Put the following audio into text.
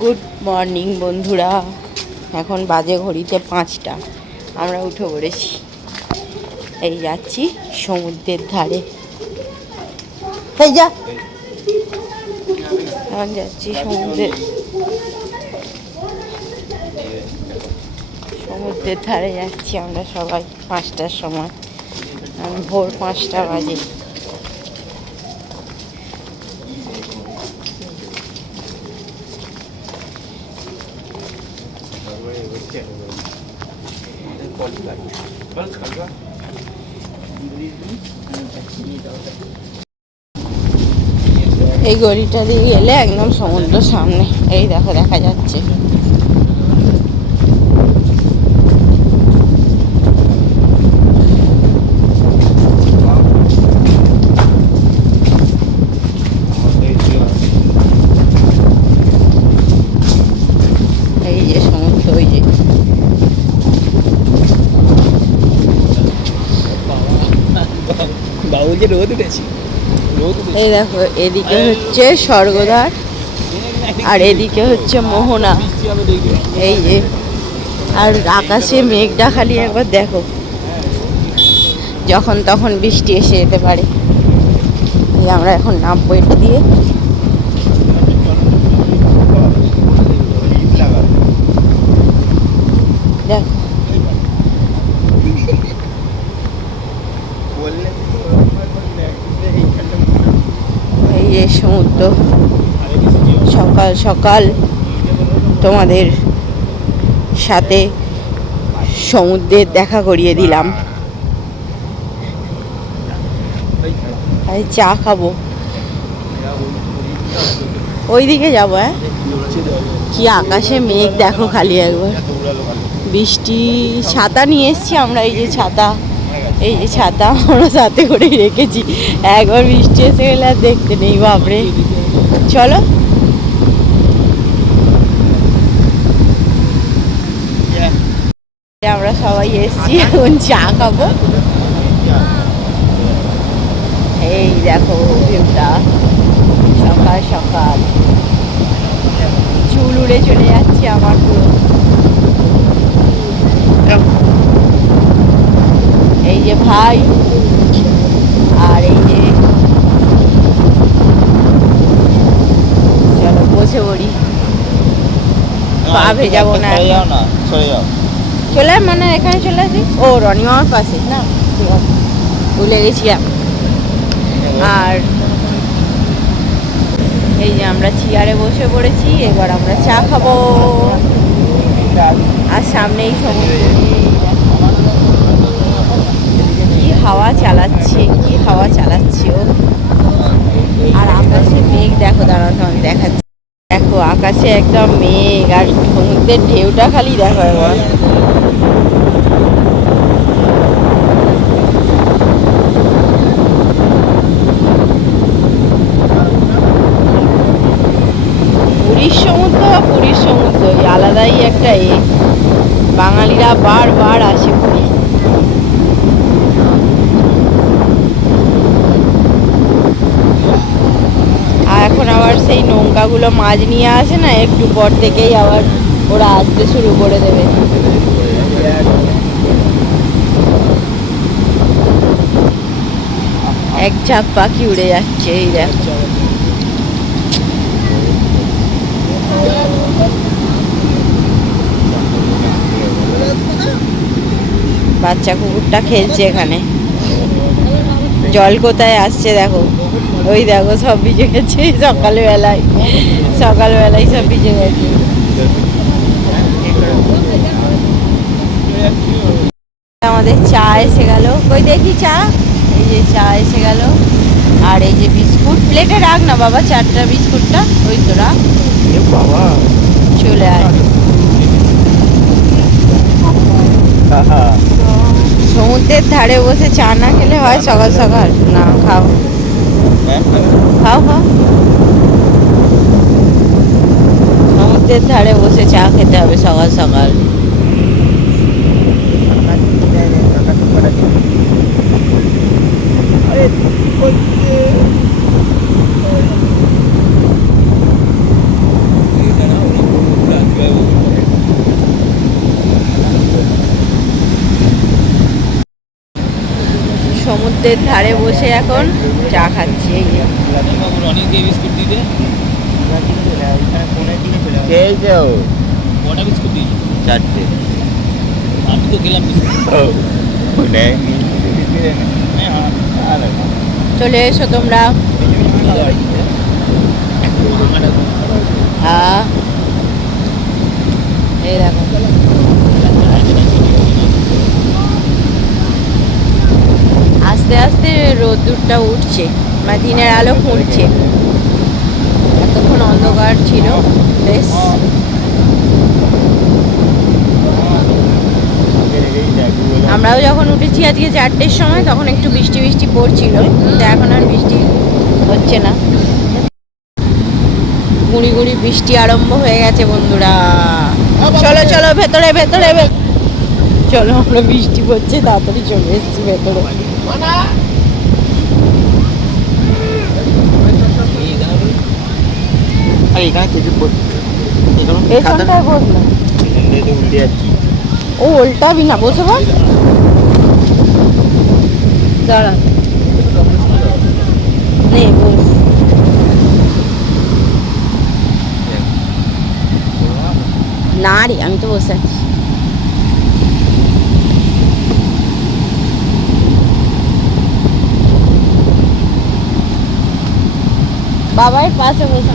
Good morning বন্ধুরা। এখন বাজে ঘড়িতে পাঁচটা। আমরা উঠে পড়েছি। এই যাচ্ছি সমুদ্রের ধারে। এই যা। এখন যাচ্ছি সমুদ্রের সমুদ্রের ধারে যাচ্ছি আমরা সবাই পাঁচটার সময়। ভোর পাঁচটা বাজে। এই গলিটা দিয়ে গেলে একদম সমুদ্র সামনে। এই দেখো, দেখা যাচ্ছে। এই যে সমুদ্র, ওই যে বাবু যে রোদ উঠেছে। এই দেখো, এদিকে হচ্ছে স্বর্গধার আর এদিকে হচ্ছে মোহনা। এই যে, আর আকাশে মেঘটা খালি একবার দেখো। যখন তখন বৃষ্টি এসে যেতে পারে। আমরা এখন নামবো এটা দিয়ে দেখো এই যে সমুদ্র। সকাল সকাল তোমাদের সাথে সমুদ্রের দেখা করিয়ে দিলাম। চা খাব। ওইদিকে যাব হ্যাঁ? কি আকাশে মেঘ, দেখো খালি একবার। বৃষ্টি, ছাতা নিয়ে এসছি আমরা, এই যে ছাতা। এই যে ছাতা আমরা সাথে করে রেখেছি। একবার বৃষ্টি এসে গেলে আর দেখতে নেই, বাপরে। চলো। আমরা সবাই এসছি, এখন চা খাব। এই দেখো ভিউটা। সকাল সকাল। চুল উড়ে চলে যাচ্ছে আমার পুরো। ভাই। আর এই যে চলো বসে পড়ি। পা ভেজাবো না চলে মানে এখানে চলে আসি ও রনি মামার পাশে। না ভুলে গেছিলাম। আর এই যে আমরা চেয়ারে বসে পড়েছি এবার আমরা চা খাব। আর সামনেই সমুদ্র হাওয়া চালাচ্ছে, কি হাওয়া চালাচ্ছে ও আর আকাশে মেঘ, দেখো দাঁড়ানো দেখাচ্ছি। দেখো, আকাশে একদম মেঘ আর সমুদ্রের ঢেউটা খালি দেখো এবার পুরীর সমুদ্র বা পুরীর সমুদ্র এই আলাদাই একটা এ বাঙালিরা বারবার আসে পুরী আর এখন আবার সেই নৌকাগুলো মাছ নিয়ে আসে না, একটু পর থেকেই আবার ওরা আসতে শুরু করে দেবে। এক ঝাঁক পাখি উড়ে যাচ্ছে, এই বাচ্চা কুকুরটা খেলছে এখানে। জল কোথায় আসছে দেখো। ওই দেখো সব ভিজে গেছে সকালবেলায়। সকালবেলায় সব ভিজে গেছে। আমাদের চা এসে গেল। কই দেখি চা? এই যে চা এসে গেল। আর এই যে বিস্কুট। প্লেটে রাখ না বাবা চারটা বিস্কুটটা। ওই তো রাখ। বাবা। চলে আয়। সমুদ্রের ধারে বসে চা না খেলে হয় সকাল সকাল। না খাও খাও। নদীর ধারে বসে চা খেতে হবে সকাল সকাল। সমুদ্রের ধারে বসে এখন চা খাচ্ছি। এই যে বিস্কুট দিতে। খেয়েছে ও। কটা বিস্কুট দিয়েছি চারটে। আমি তো গেলাম চলে এসো তোমরা। হ্যাঁ এই দেখো। আস্তে আস্তে রোদ্দুরটা উঠছে। বা দিনের আলো ফুটছে অন্ধকার ছিল। বেশ। আমরাও যখন উঠেছি আজকে চারটের সময়, তখন একটু বৃষ্টি বৃষ্টি পড়ছিল। কিন্তু এখন আর বৃষ্টি হচ্ছে না। গুঁড়ি গুঁড়ি বৃষ্টি আরম্ভ হয়ে গেছে, বন্ধুরা। চলো চলো, ভেতরে ভেতরে চলো, আমরা বৃষ্টি পড়ছে, তাড়াতাড়ি চলে এসেছি ভেতরে। আর এখানে কিছু পেছনটায় বসল উল্টে যাচ্ছি। ও উল্টাবি না বসে বল দাঁড়া। নে বস। না রে আমি তো বসে আছি। বাবার পাশে বসে